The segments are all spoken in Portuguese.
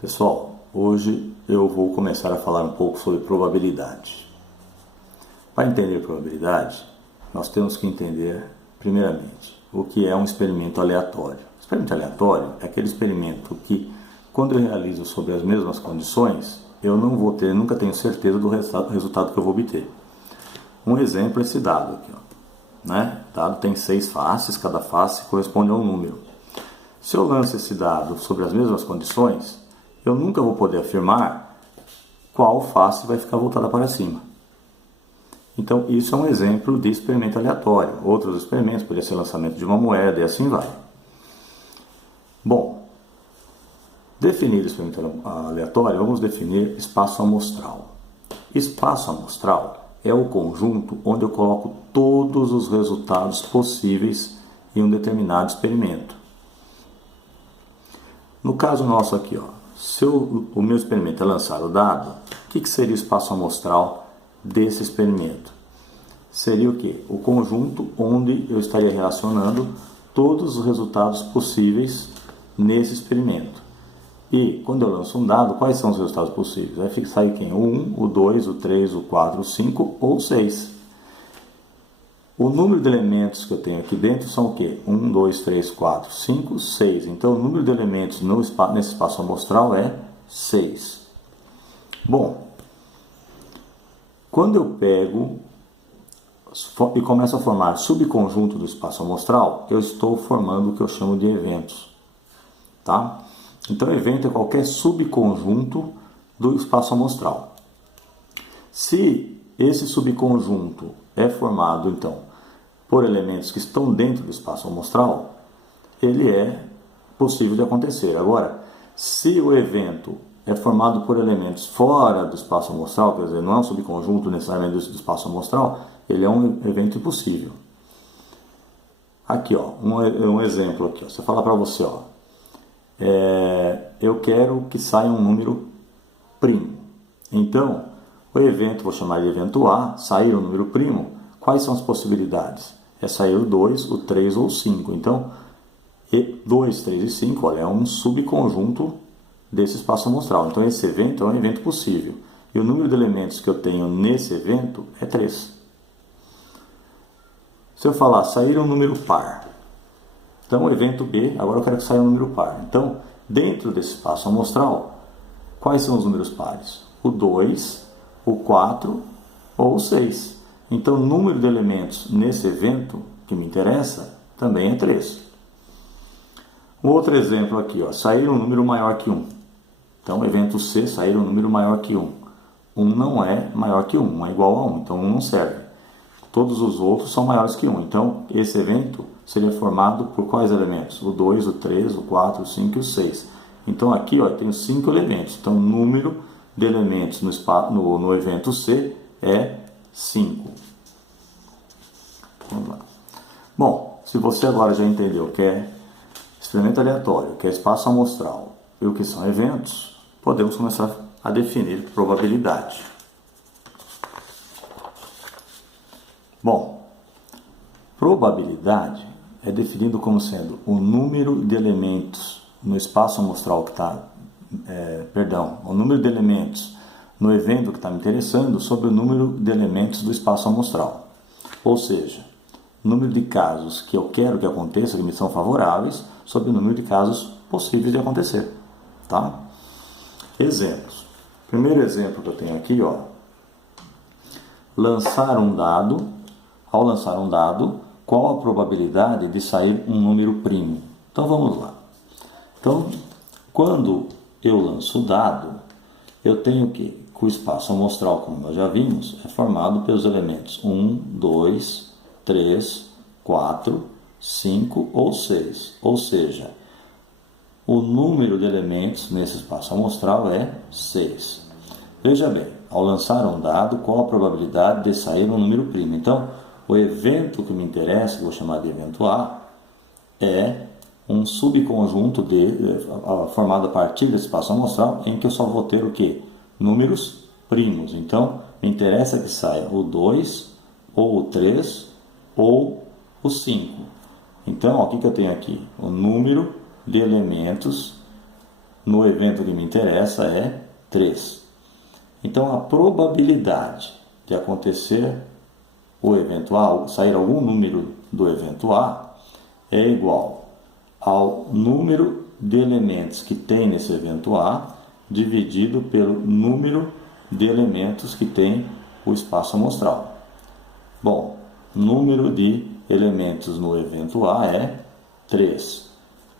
Pessoal, hoje eu vou começar a falar um pouco sobre probabilidade. Para entender probabilidade, nós temos que entender, primeiramente, o que é um experimento aleatório. Experimento aleatório é aquele experimento que, quando eu realizo sobre as mesmas condições, eu não vou ter, nunca tenho certeza do resultado que eu vou obter. Um exemplo é esse dado aqui, né? O dado tem 6 faces, cada face corresponde a um número. Se eu lanço esse dado sobre as mesmas condições, eu nunca vou poder afirmar qual face vai ficar voltada para cima. Então, isso é um exemplo de experimento aleatório. Outros experimentos poderiam ser lançamento de uma moeda e assim vai. Bom, definir experimento aleatório, vamos definir espaço amostral. Espaço amostral é o conjunto onde eu coloco todos os resultados possíveis em um determinado experimento. No caso nosso aqui, se o meu experimento é lançar o dado, o que seria o espaço amostral desse experimento? Seria o quê? O conjunto onde eu estaria relacionando todos os resultados possíveis nesse experimento. E quando eu lanço um dado, quais são os resultados possíveis? Vai sair quem? O 1, o 2, o 3, o 4, o 5 ou o 6. O número de elementos que eu tenho aqui dentro são o quê? 1, 2, 3, 4, 5, 6. Então, o número de elementos nesse espaço amostral é 6. Bom, quando eu pego e começo a formar subconjunto do espaço amostral, eu estou formando o que eu chamo de eventos. Tá? Então, evento é qualquer subconjunto do espaço amostral. Se esse subconjunto é formado, então, por elementos que estão dentro do espaço amostral, ele é possível de acontecer. Agora, se o evento é formado por elementos fora do espaço amostral, quer dizer, não é um subconjunto necessariamente do espaço amostral, ele é um evento impossível. Aqui, um exemplo aqui. Você fala para você, eu quero que saia um número primo. Então, o evento, vou chamar de evento A, sair um número primo, quais são as possibilidades? É sair o 2, o 3 ou o 5. Então, 2, 3 e 5 é um subconjunto desse espaço amostral. Então, esse evento é um evento possível. E o número de elementos que eu tenho nesse evento é 3. Se eu falar sair um número par, então o evento B, agora eu quero que saia um número par. Então, dentro desse espaço amostral, quais são os números pares? O 2, o 4 ou o 6. Então, o número de elementos nesse evento que me interessa também é 3. Um outro exemplo aqui, sair um número maior que 1. Então, evento C, sair um número maior que 1. 1 não é maior que 1, 1 é igual a 1, então 1 não serve. Todos os outros são maiores que 1. Então, esse evento seria formado por quais elementos? O 2, o 3, o 4, o 5 e o 6. Então, aqui eu tenho 5 elementos. Então, o número de elementos no evento C é 5. Vamos lá. Bom, se você agora já entendeu o que é experimento aleatório, o que é espaço amostral e o que são eventos, podemos começar a definir probabilidade. Bom, probabilidade é definido como sendo o número de elementos no espaço amostral que está, o número de elementos no evento que está me interessando sobre o número de elementos do espaço amostral. Ou seja, o número de casos que eu quero que aconteça, que me são favoráveis, sobre o número de casos possíveis de acontecer. Tá? Exemplos. Primeiro exemplo que eu tenho aqui, lançar um dado. Ao lançar um dado, qual a probabilidade de sair um número primo? Então vamos lá. Então, quando eu lanço o dado, eu tenho que o espaço amostral, como nós já vimos, é formado pelos elementos 1, 2, 3, 4, 5 ou 6. Ou seja, o número de elementos nesse espaço amostral é 6. Veja bem, ao lançar um dado, qual a probabilidade de sair um número primo? Então, o evento que me interessa, que eu vou chamar de evento A, é um subconjunto formado a partir desse espaço amostral em que eu só vou ter o quê? Números primos. Então, me interessa que saia o 2, ou o 3, ou o 5. Então, o que eu tenho aqui? O número de elementos no evento que me interessa é 3. Então, a probabilidade de acontecer o evento A, sair algum número do evento A, é igual ao número de elementos que tem nesse evento A, dividido pelo número de elementos que tem o espaço amostral. Bom, número de elementos no evento A é 3.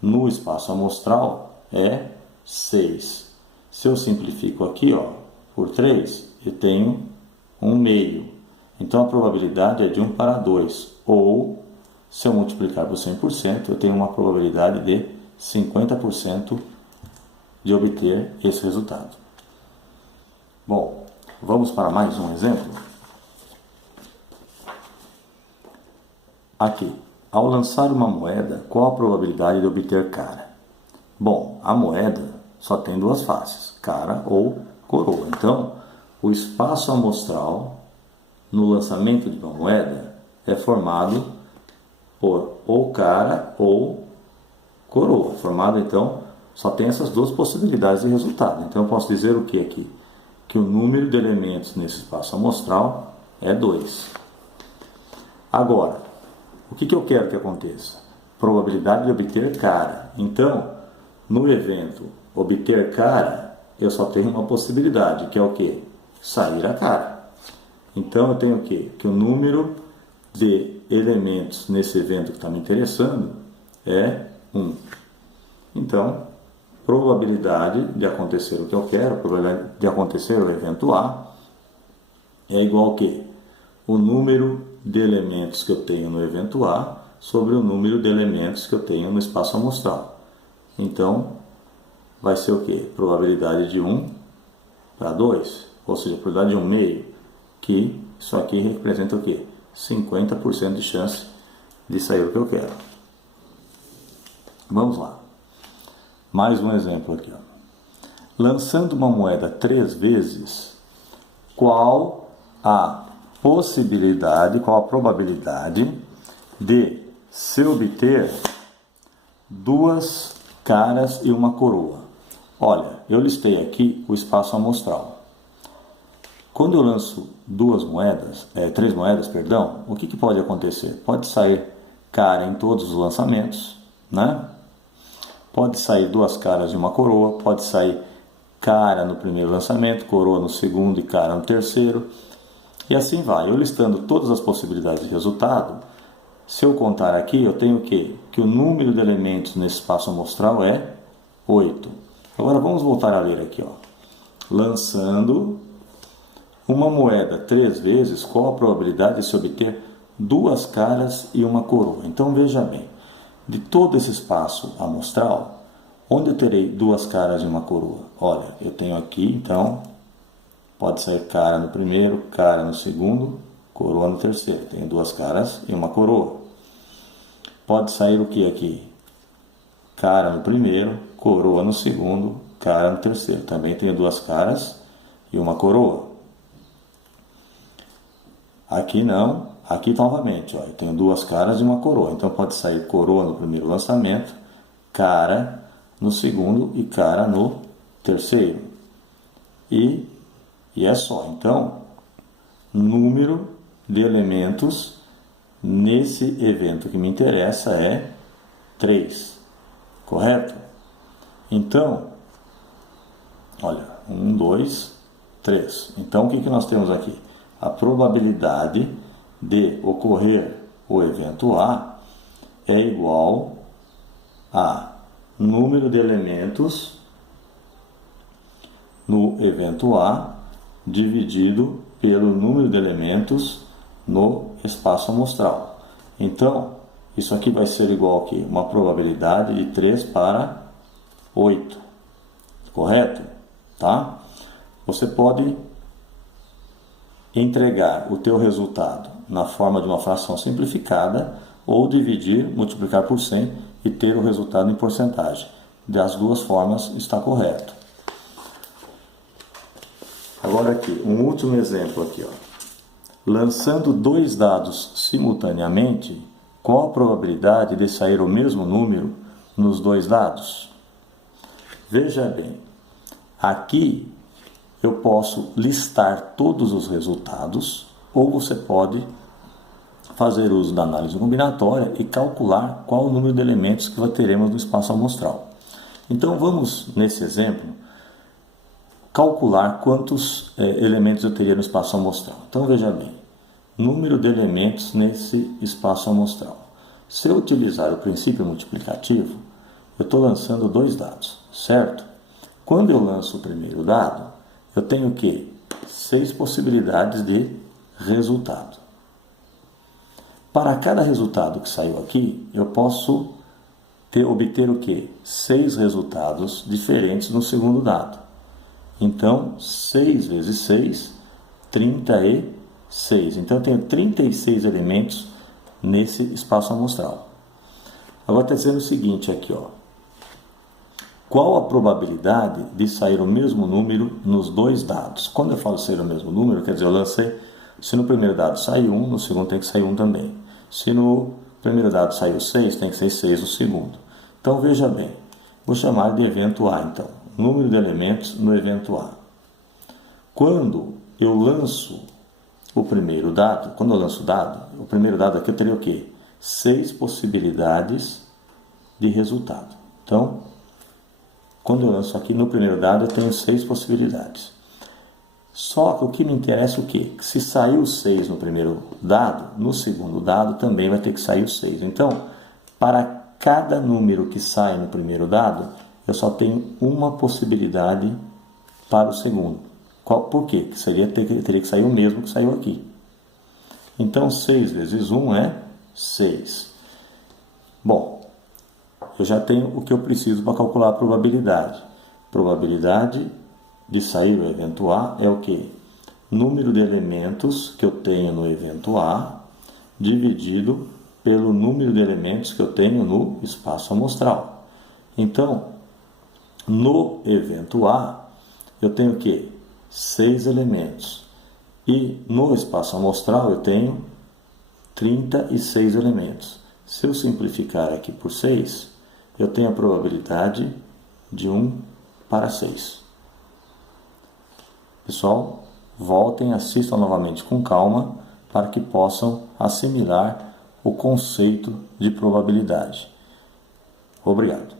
No espaço amostral é 6. Se eu simplifico aqui, por 3, eu tenho 1/2. Então a probabilidade é de 1 para 2. Ou, se eu multiplicar por 100%, eu tenho uma probabilidade de 50% de obter esse resultado. Bom, vamos para mais um exemplo? Aqui, ao lançar uma moeda, qual a probabilidade de obter cara? Bom, a moeda só tem duas faces, cara ou coroa. Então, o espaço amostral no lançamento de uma moeda é formado por ou cara ou coroa. Formado, então, só tem essas duas possibilidades de resultado. Então, eu posso dizer o que aqui? Que o número de elementos nesse espaço amostral é 2. Agora, o que eu quero que aconteça? Probabilidade de obter cara. Então, no evento obter cara, eu só tenho uma possibilidade, que é o quê? Sair a cara. Então, eu tenho o quê? Que o número de elementos nesse evento que está me interessando é 1. Então, probabilidade de acontecer o que eu quero, probabilidade de acontecer o evento A, é igual a quê? O número de elementos que eu tenho no evento A sobre o número de elementos que eu tenho no espaço amostral. Então, vai ser o quê? Probabilidade de 1 para 2, ou seja, probabilidade de 1/2, que isso aqui representa o quê? 50% de chance de sair o que eu quero. Vamos lá. Mais um exemplo aqui. Lançando uma moeda 3 vezes, qual a probabilidade de se obter 2 caras e uma coroa? Olha, eu listei aqui o espaço amostral. Quando eu lanço 3 moedas, o que pode acontecer? Pode sair cara em todos os lançamentos, né? Pode sair 2 caras e uma coroa, pode sair cara no primeiro lançamento, coroa no segundo e cara no terceiro. E assim vai. Eu listando todas as possibilidades de resultado, se eu contar aqui, eu tenho o quê? Que o número de elementos nesse espaço amostral é 8. Agora vamos voltar a ler aqui. Lançando uma moeda 3 vezes, qual a probabilidade de se obter 2 caras e uma coroa? Então veja bem, de todo esse espaço amostral, onde eu terei 2 caras e uma coroa? Olha, eu tenho aqui, então, pode sair cara no primeiro, cara no segundo, coroa no terceiro. Tenho 2 caras e uma coroa. Pode sair o que aqui? Cara no primeiro, coroa no segundo, cara no terceiro. Também tenho 2 caras e uma coroa. Aqui não, aqui novamente, eu tenho 2 caras e uma coroa. Então pode sair coroa no primeiro lançamento, cara no segundo e cara no terceiro. E é só. Então, número de elementos nesse evento que me interessa é 3. Correto? Então, olha, 1, 2, 3. Então, o que nós temos aqui? A probabilidade de ocorrer o evento A é igual a número de elementos no evento A dividido pelo número de elementos no espaço amostral. Então, isso aqui vai ser igual a quê? Uma probabilidade de 3 para 8. Correto? Tá? Você pode entregar o teu resultado na forma de uma fração simplificada ou dividir, multiplicar por 100 e ter o resultado em porcentagem. Das duas formas está correto. Agora aqui, um último exemplo aqui, Lançando 2 dados simultaneamente, qual a probabilidade de sair o mesmo número nos 2 dados? Veja bem, aqui eu posso listar todos os resultados, ou você pode fazer uso da análise combinatória e calcular qual o número de elementos que teremos no espaço amostral. Então vamos, nesse exemplo, calcular quantos elementos eu teria no espaço amostral. Então veja bem, número de elementos nesse espaço amostral. Se eu utilizar o princípio multiplicativo, eu estou lançando dois dados, certo? Quando eu lanço o primeiro dado, eu tenho o quê? 6 possibilidades de resultado. Para cada resultado que saiu aqui, eu posso obter o quê? 6 resultados diferentes no segundo dado. Então, 6 vezes 6, 36. Então, eu tenho 36 elementos nesse espaço amostral. Agora está dizendo o seguinte aqui, ó. Qual a probabilidade de sair o mesmo número nos dois dados? Quando eu falo sair o mesmo número, quer dizer, eu lancei, se no primeiro dado saiu 1, no segundo tem que sair 1 também. Se no primeiro dado saiu 6, tem que ser 6 no segundo. Então, veja bem, vou chamar de evento A, então. Número de elementos no evento A. Quando eu lanço o primeiro dado, o primeiro dado aqui eu teria o quê? 6 possibilidades de resultado. Então, quando eu lanço aqui no primeiro dado, eu tenho 6 possibilidades. Só que o que me interessa é o quê? Que se saiu 6 no primeiro dado, no segundo dado também vai ter que sair o 6. Então, para cada número que sai no primeiro dado, eu só tenho uma possibilidade para o segundo. Por quê? Que teria que sair o mesmo que saiu aqui. Então, 6 vezes 1 é 6. Bom, eu já tenho o que eu preciso para calcular a probabilidade. Probabilidade de sair o evento A é o quê? Número de elementos que eu tenho no evento A dividido pelo número de elementos que eu tenho no espaço amostral. Então, no evento A, eu tenho o quê? 6 elementos. E no espaço amostral eu tenho 36 elementos. Se eu simplificar aqui por 6, eu tenho a probabilidade de 1 para 6. Pessoal, voltem, assistam novamente com calma para que possam assimilar o conceito de probabilidade. Obrigado.